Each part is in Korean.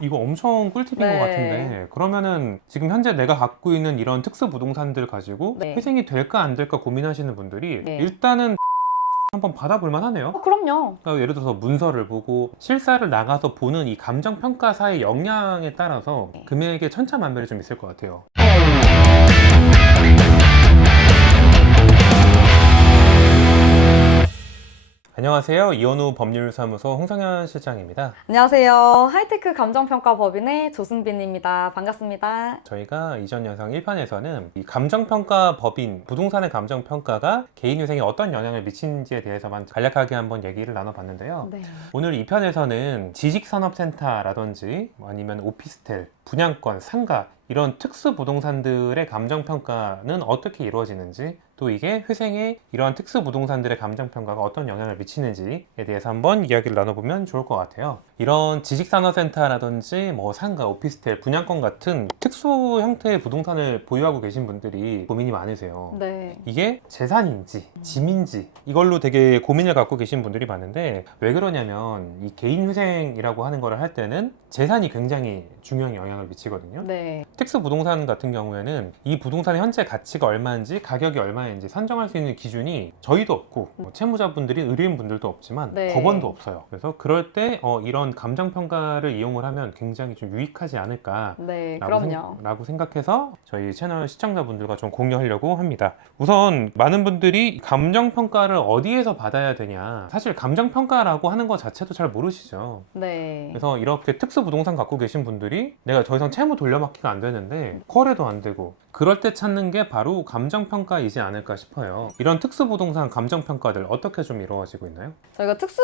이거 엄청 꿀팁인 네. 것 같은데, 그러면은 지금 현재 내가 갖고 있는 이런 특수 부동산들 가지고 네. 회생이 될까 안 될까 고민하시는 분들이 네. 일단은 한번 받아볼 만하네요. 그럼요. 그러니까 예를 들어서 문서를 보고 실사를 나가서 보는 이 감정평가사의 역량에 따라서 네. 금액에 천차만별이 좀 있을 것 같아요. 안녕하세요. 이현우 법률사무소 홍성현 실장입니다. 안녕하세요. 하이테크 감정평가법인의 조승빈입니다. 반갑습니다. 저희가 이전 영상 1편에서는 이 감정평가 법인, 부동산의 감정평가가 개인회생에 어떤 영향을 미치는지에 대해서만 간략하게 한번 얘기를 나눠봤는데요. 네. 오늘 2편에서는 지식산업센터라든지 아니면 오피스텔, 분양권, 상가 이런 특수 부동산들의 감정평가는 어떻게 이루어지는지, 또 이게 회생에 이러한 특수 부동산들의 감정평가가 어떤 영향을 미치는지에 대해서 한번 이야기를 나눠보면 좋을 것 같아요. 이런 지식산업센터라든지 뭐 상가, 오피스텔, 분양권 같은 특수 형태의 부동산을 보유하고 계신 분들이 고민이 많으세요. 네. 이게 재산인지 짐인지 이걸로 되게 고민을 갖고 계신 분들이 많은데, 왜 그러냐면 이 개인회생이라고 하는 거를 할 때는 재산이 굉장히 중요한 영향을 미치거든요. 네. 특수 부동산 같은 경우에는 이 부동산의 현재 가치가 얼마인지 가격이 얼마인지 선정할 수 있는 기준이 저희도 없고 뭐 채무자분들이 의뢰인분들도 없지만 네. 법원도 없어요. 그래서 그럴 때 이런 감정평가를 이용을 하면 굉장히 좀 유익하지 않을까 네. 그럼요. 라고 생각해서 저희 채널 시청자분들과 좀 공유하려고 합니다. 우선 많은 분들이 감정평가를 어디에서 받아야 되냐, 사실 감정평가라고 하는 것 자체도 잘 모르시죠. 네. 그래서 이렇게 특수 부동산 갖고 계신 분들이 내가 더 이상 채무 돌려막기가 안 되는데 거래도 안 되고, 그럴 때 찾는 게 바로 감정평가이지 않을까 싶어요. 이런 특수 부동산 감정평가들 어떻게 좀 이루어지고 있나요? 저희가 특수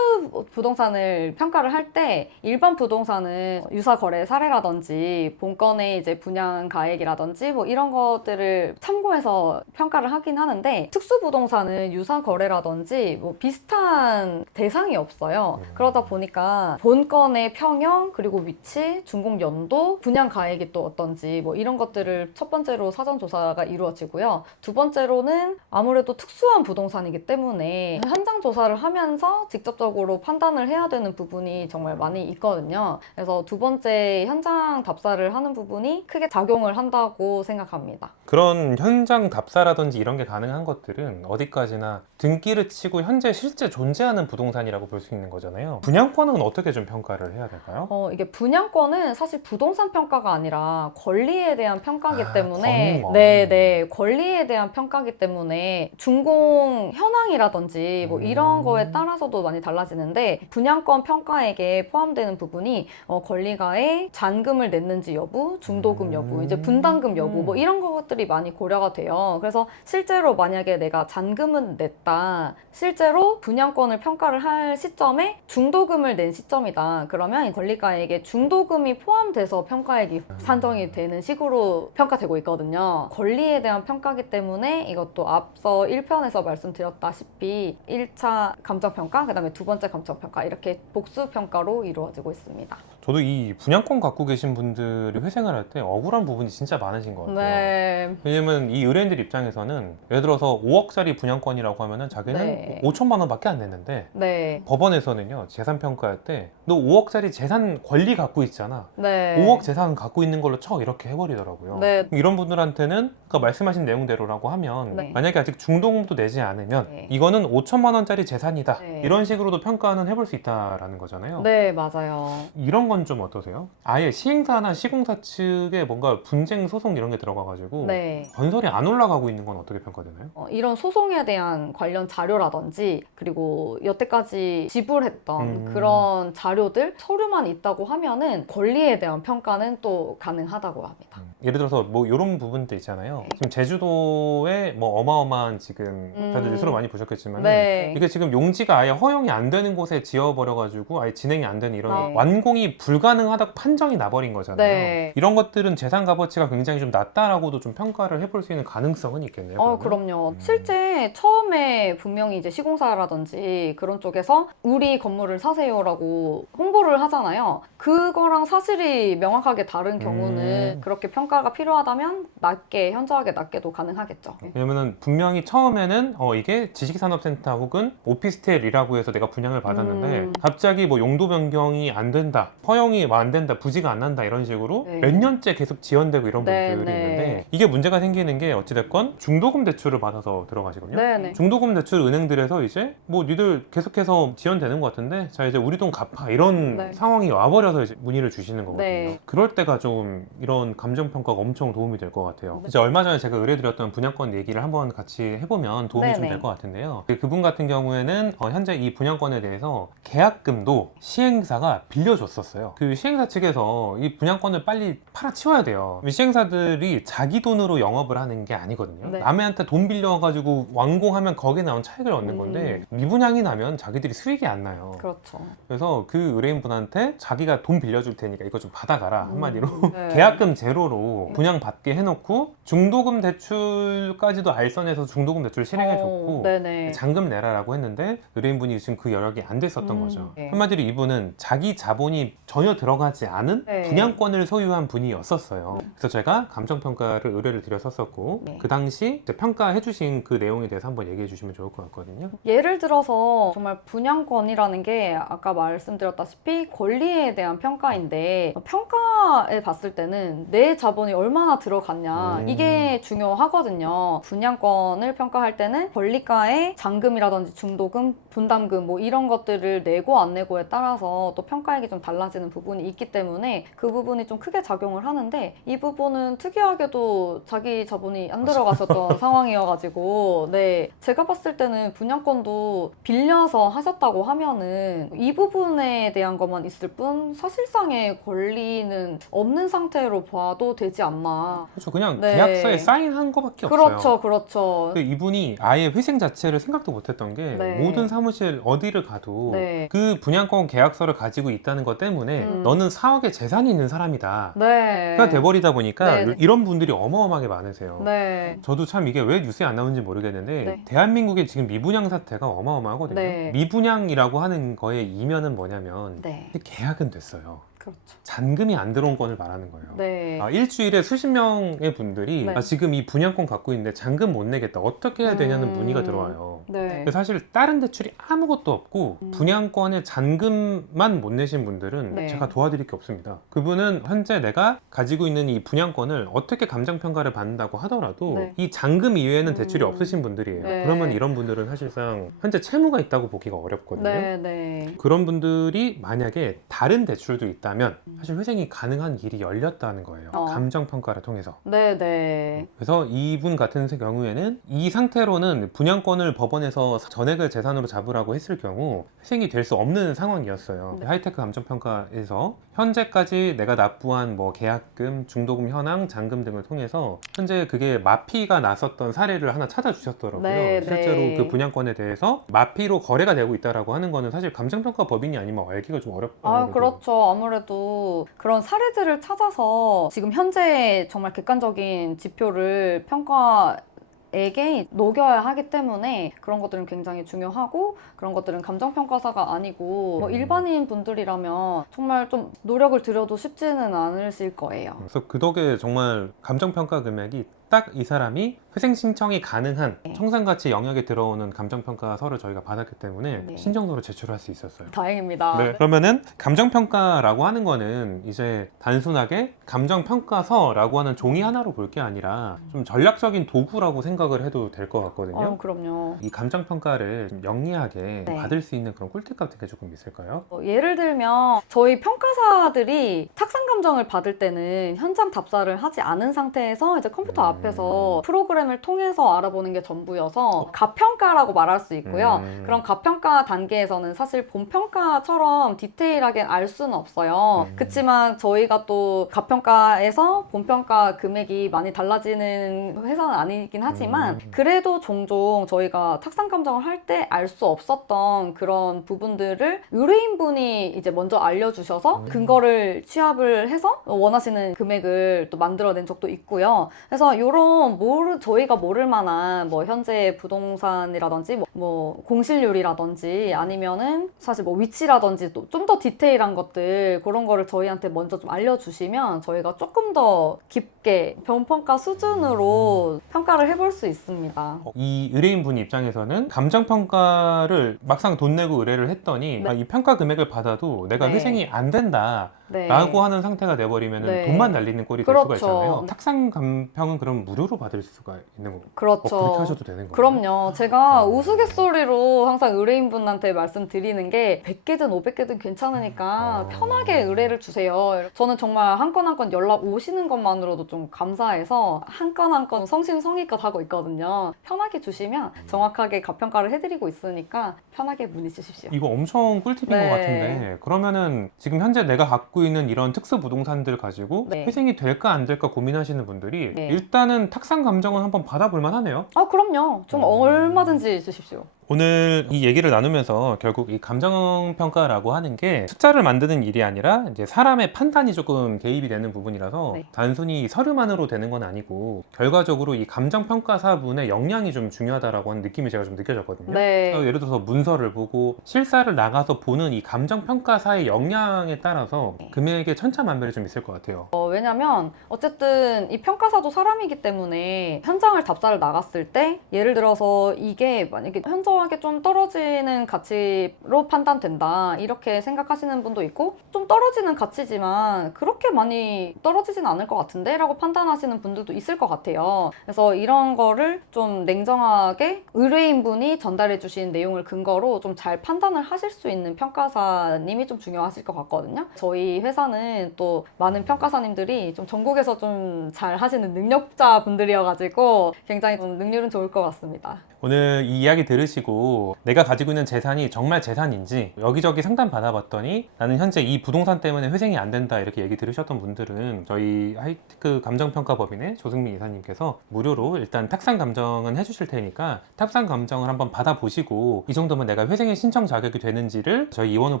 부동산을 평가를 할 때 일반 부동산은 유사 거래 사례라든지 본건의 이제 분양 가액이라든지 뭐 이런 것들을 참고해서 평가를 하긴 하는데, 특수 부동산은 유사 거래라든지 뭐 비슷한 대상이 없어요. 그러다 보니까 본건의 평형, 그리고 위치, 준공 연도, 분양 가액이 또 어떤지 뭐 이런 것들을 첫 번째로 사전 조사가 이루어지고요. 두 번째로는 아무래도 특수한 부동산이기 때문에 현장 조사를 하면서 직접적으로 판단을 해야 되는 부분이 정말 많이 있거든요. 그래서 두 번째 현장 답사를 하는 부분이 크게 작용을 한다고 생각합니다. 그런 현장 답사라든지 이런 게 가능한 것들은 어디까지나 등기를 치고 현재 실제 존재하는 부동산이라고 볼 수 있는 거잖아요. 분양권은 어떻게 좀 평가를 해야 될까요? 이게 분양권은 사실 부동산 평가가 아니라 권리에 대한 평가이기 때문에 권리권. 네, 권리에 대한 평가이기 때문에 준공 현황이라든지 뭐 이런 거에 따라서도 많이 달라지는데, 분양권 평가액에 포함되는 부분이 권리가에 잔금을 냈는지 여부, 중도금 여부, 이제 분담금 여부 뭐 이런 것들이 많이 고려가 돼요. 그래서 실제로 만약에 내가 잔금은 냈다, 실제로 분양권을 평가를 할 시점에 중도금을 낸 시점이다, 그러면 이 권리가액에 중도금이 포함돼서 평가액이 산정이 되는 식으로 평가되고 있거든요. 권리에 대한 평가이기 때문에 이것도 앞서 1편에서 말씀드렸다시피 1차 감정평가, 그 다음에 두 번째 감정평가, 이렇게 복수평가로 이루어지고 있습니다. 저도 이 분양권 갖고 계신 분들이 회생을 할 때 억울한 부분이 진짜 많으신 것 같아요. 네. 왜냐면 이 의뢰인들 입장에서는 예를 들어서 5억짜리 분양권이라고 하면은 자기는 네. 5천만 원밖에 안 냈는데, 네. 법원에서는요 재산 평가할 때 너 5억짜리 재산 권리 갖고 있잖아, 네. 5억 재산 갖고 있는 걸로 쳐, 이렇게 해버리더라고요. 네. 이런 분들한테는 아까 말씀하신 내용대로라고 하면 네. 만약에 아직 중도금도 내지 않으면 네. 이거는 5천만 원짜리 재산이다, 네. 이런 식으로도 평가는 해볼 수 있다라는 거잖아요. 네, 맞아요. 이런 건 좀 어떠세요? 아예 시행사나 시공사 측에 뭔가 분쟁 소송 이런 게 들어가가지고 네. 건설이 안 올라가고 있는 건 어떻게 평가되나요? 이런 소송에 대한 관련 자료라든지, 그리고 여태까지 지불했던 그런 자료들, 서류만 있다고 하면은 권리에 대한 평가는 또 가능하다고 합니다. 예를 들어서 뭐 이런 부분도 있잖아요. 네. 지금 제주도에 뭐 어마어마한 지금 다들 뉴스로 많이 보셨겠지만 네. 이게 지금 용지가 아예 허용이 안 되는 곳에 지어버려가지고 아예 진행이 안 되는 이런 네. 완공이 불가능하다고 판정이 나버린 거잖아요. 네. 이런 것들은 재산 값어치가 굉장히 좀 낮다라고도 좀 평가를 해볼 수 있는 가능성은 있겠네요. 그러면? 그럼요. 실제 처음에 분명히 이제 시공사라든지 그런 쪽에서 우리 건물을 사세요라고 홍보를 하잖아요. 그거랑 사실이 명확하게 다른 경우는 그렇게 평가가 필요하다면 낮게, 현저하게 낮게도 가능하겠죠. 왜냐면은 분명히 처음에는 이게 지식산업센터 혹은 오피스텔이라고 해서 내가 분양을 받았는데 갑자기 뭐 용도 변경이 안 된다, 허용이 안 된다, 부지가 안 난다 이런 식으로 네. 몇 년째 계속 지연되고 이런 네, 분들이 네. 있는데 이게 문제가 생기는 게 어찌됐건 중도금 대출을 받아서 들어가시거든요. 네네. 중도금 대출 은행들에서 이제 뭐 니들 계속해서 지연되는 것 같은데 자 이제 우리 돈 갚아 이런 네. 상황이 와버려서 이제 문의를 주시는 거거든요. 네. 그럴 때가 좀 이런 감정평가가 엄청 도움이 될 것 같아요. 이제 얼마 전에 제가 의뢰드렸던 분양권 얘기를 한번 같이 해보면 도움이 좀 네네. 될 것 같은데요. 그분 같은 경우에는 현재 이 분양권에 대해서 계약금도 시행사가 빌려줬었어요. 그 시행사 측에서 이 분양권을 빨리 팔아치워야 돼요. 시행사들이 자기 돈으로 영업을 하는 게 아니거든요. 네. 남한테 돈 빌려가지고 완공하면 거기에 나온 차익을 얻는 건데 미분양이 나면 자기들이 수익이 안 나요. 그렇죠. 그래서 그 의뢰인분한테 자기가 돈 빌려줄 테니까 이거 좀 받아가라 한마디로 네. 계약금 제로로 분양받게 해놓고 중도금 대출까지도 알선해서 중도금 대출 실행해줬고 네네. 잔금 내라라고 했는데 의뢰인분이 지금 그 여력이 안 됐었던 거죠. 네. 한마디로 이분은 자기 자본이 전혀 들어가지 않은 네. 분양권을 소유한 분이었었어요. 그래서 제가 감정평가를 의뢰를 드렸었고 네. 그 당시 이제 평가해주신 그 내용에 대해서 한번 얘기해 주시면 좋을 것 같거든요. 예를 들어서 정말 분양권이라는 게 아까 말씀드렸다시피 권리에 대한 평가인데 평가에 봤을 때는 내 자본이 얼마나 들어갔냐 이게 중요하거든요. 분양권을 평가할 때는 권리가의 잔금이라든지 중도금, 분담금 뭐 이런 것들을 내고 안 내고에 따라서 또 평가액이 좀 달라지는 부분이 있기 때문에 그 부분이 좀 크게 작용을 하는데 이 부분은 특이하게도 자기 자본이 안 들어가셨던 상황이어가지고 네 제가 봤을 때는 분양권도 빌려서 하셨다고 하면은 이 부분에 대한 것만 있을 뿐 사실상의 권리는 없는 상태로 봐도 되지 않나. 그렇죠. 그냥 네. 계약서에 사인한 거밖에 없어요. 그렇죠, 그렇죠. 근데 이분이 아예 회생 자체를 생각도 못했던 게 네. 모든 사무실 어디를 가도 네. 그 분양권 계약서를 가지고 있다는 것 때문에 너는 4억의 재산이 있는 사람이다. 네. 가 돼버리다 보니까 네. 이런 분들이 어마어마하게 많으세요. 네. 저도 참 이게 왜 뉴스에 안 나오는지 모르겠는데 네. 대한민국의 지금 미분양 사태가 어마어마하거든요. 네. 미분양이라고 하는 거의 이면은 뭐냐면 네. 계약은 됐어요. 그렇죠. 잔금이 안 들어온 건을 말하는 거예요. 네. 일주일에 수십 명의 분들이 네. 지금 이 분양권 갖고 있는데 잔금 못 내겠다. 어떻게 해야 되냐는 문의가 들어와요. 네. 근데 사실 다른 대출이 아무것도 없고 분양권의 잔금만 못 내신 분들은 네. 제가 도와드릴 게 없습니다. 그분은 현재 내가 가지고 있는 이 분양권을 어떻게 감정평가를 받는다고 하더라도 네. 이 잔금 이외에는 대출이 없으신 분들이에요. 네. 그러면 이런 분들은 사실상 현재 채무가 있다고 보기가 어렵거든요. 네. 네. 그런 분들이 만약에 다른 대출도 있다면 사실 회생이 가능한 길이 열렸다는 거예요. 감정평가를 통해서. 네. 네. 그래서 이분 같은 경우에는 이 상태로는 분양권을 법원에서 전액을 재산으로 잡으라고 했을 경우 회생이 될 수 없는 상황이었어요. 네. 하이테크 감정평가에서 현재까지 내가 납부한 뭐 계약금, 중도금 현황, 잔금 등을 통해서 현재 그게 마피가 났었던 사례를 하나 찾아주셨더라고요. 네, 실제로 네. 그 분양권에 대해서 마피로 거래가 되고 있다라고 하는 거는 사실 감정평가 법인이 아니면 알기가 좀 어렵다고. 아, 그렇죠. 아무래도 그런 사례들을 찾아서 지금 현재 정말 객관적인 지표를 평가에게 녹여야 하기 때문에 그런 것들은 굉장히 중요하고 그런 것들은 감정평가사가 아니고 뭐 일반인 분들이라면 정말 좀 노력을 들여도 쉽지는 않으실 거예요. 그래서 그 덕에 정말 감정평가 금액이 딱 이 사람이 회생 신청이 가능한 네. 청산가치 영역에 들어오는 감정평가서를 저희가 받았기 때문에 네. 신청서로 제출할 수 있었어요. 다행입니다. 네. 그러면은 감정평가라고 하는 거는 이제 단순하게 감정평가서라고 하는 종이 하나로 볼 게 아니라 좀 전략적인 도구라고 생각을 해도 될 것 같거든요. 그럼요. 이 감정평가를 좀 영리하게 네. 받을 수 있는 그런 꿀팁 같은 게 조금 있을까요? 예를 들면 저희 평가사들이 탁상 감정을 받을 때는 현장 답사를 하지 않은 상태에서 이제 컴퓨터 앞에서 프로그램을 통해서 알아보는 게 전부여서 가평가라고 말할 수 있고요. 그런 가평가 단계에서는 사실 본평가처럼 디테일하게 알 수는 없어요. 그렇지만 저희가 또 가평가에서 본평가 금액이 많이 달라지는 회사는 아니긴 하지만 그래도 종종 저희가 탁상 감정을 할 때 알 수 없었던 그런 부분들을 의뢰인분이 이제 먼저 알려주셔서 근거를 취합을 해서 원하시는 금액을 또 만들어낸 적도 있고요. 그래서 이런 저희가 모를 만한 뭐 현재 부동산이라든지 뭐 공실률이라든지 아니면은 사실 뭐 위치라든지 또 좀 더 디테일한 것들 그런 거를 저희한테 먼저 좀 알려주시면 저희가 조금 더 깊게 변평가 수준으로 평가를 해볼 수 있습니다. 이 의뢰인분 입장에서는 감정평가를 막상 돈 내고 의뢰를 했더니 네. 이 평가 금액을 받아도 내가 네. 회생이 안 된다 네. 라고 하는 상태가 돼버리면 네. 돈만 날리는 꼴이 될 그렇죠. 수가 있잖아요. 탁상 감평은 그럼 무료로 받을 수가 있는 거고 그렇죠. 그렇게 하셔도 되는 거예요? 그럼요. 제가 어. 우스갯소리로 항상 의뢰인분한테 말씀드리는 게 100개든 500개든 괜찮으니까 편하게 의뢰를 주세요. 저는 정말 한 건 한 건 연락 오시는 것만으로도 좀 감사해서 한 건 한 건 성심성의껏 하고 있거든요. 편하게 주시면 정확하게 가평가를 해드리고 있으니까 편하게 문의 주십시오. 이거 엄청 꿀팁인 네. 것 같은데 그러면은 지금 현재 내가 갖고 있는 이런 특수 부동산들 가지고 네. 회생이 될까 안 될까 고민하시는 분들이 네. 일단은 탁상 감정은 한번 받아볼 만하네요. 아, 그럼요. 좀 얼마든지 주십시오. 오늘 이 얘기를 나누면서 결국 이 감정평가라고 하는 게 숫자를 만드는 일이 아니라 이제 사람의 판단이 조금 개입이 되는 부분이라서 네. 단순히 서류만으로 되는 건 아니고 결과적으로 이 감정평가사분의 역량이 좀 중요하다라고 하는 느낌이 제가 좀 느껴졌거든요. 네. 예를 들어서 문서를 보고 실사를 나가서 보는 이 감정평가사의 역량에 따라서 금액의 천차만별이 좀 있을 것 같아요. 왜냐면 어쨌든 이 평가사도 사람이기 때문에 현장을 답사를 나갔을 때 예를 들어서 이게 만약에 현저하게 좀 떨어지는 가치로 판단된다 이렇게 생각하시는 분도 있고 좀 떨어지는 가치지만 그렇게 많이 떨어지진 않을 것 같은데 라고 판단하시는 분들도 있을 것 같아요. 그래서 이런 거를 좀 냉정하게 의뢰인분이 전달해 주신 내용을 근거로 좀 잘 판단을 하실 수 있는 평가사님이 좀 중요하실 것 같거든요. 저희 회사는 또 많은 평가사님들이 좀 전국에서 좀 잘 하시는 능력자 분들이어가지고 굉장히 좀 능률은 좋을 것 같습니다. 오늘 이 이야기 들으시고 내가 가지고 있는 재산이 정말 재산인지 여기저기 상담 받아봤더니 나는 현재 이 부동산 때문에 회생이 안 된다 이렇게 얘기 들으셨던 분들은 저희 하이테크 감정평가법인의 조승민 이사님께서 무료로 일단 탁상 감정은 해주실 테니까 탁상 감정을 한번 받아보시고 이 정도면 내가 회생의 신청 자격이 되는지를 저희 이원우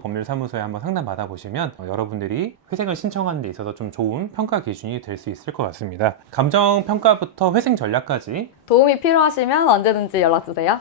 법률사무소에 한번 상담 받아보시면 여러분들이 회생을 신청하는 데 있어서 좀 좋은 평가 기준이 될 수 있을 것 같습니다. 감정평가부터 회생 전략까지 도움이 필요하시면 언제든지 연락 주세요.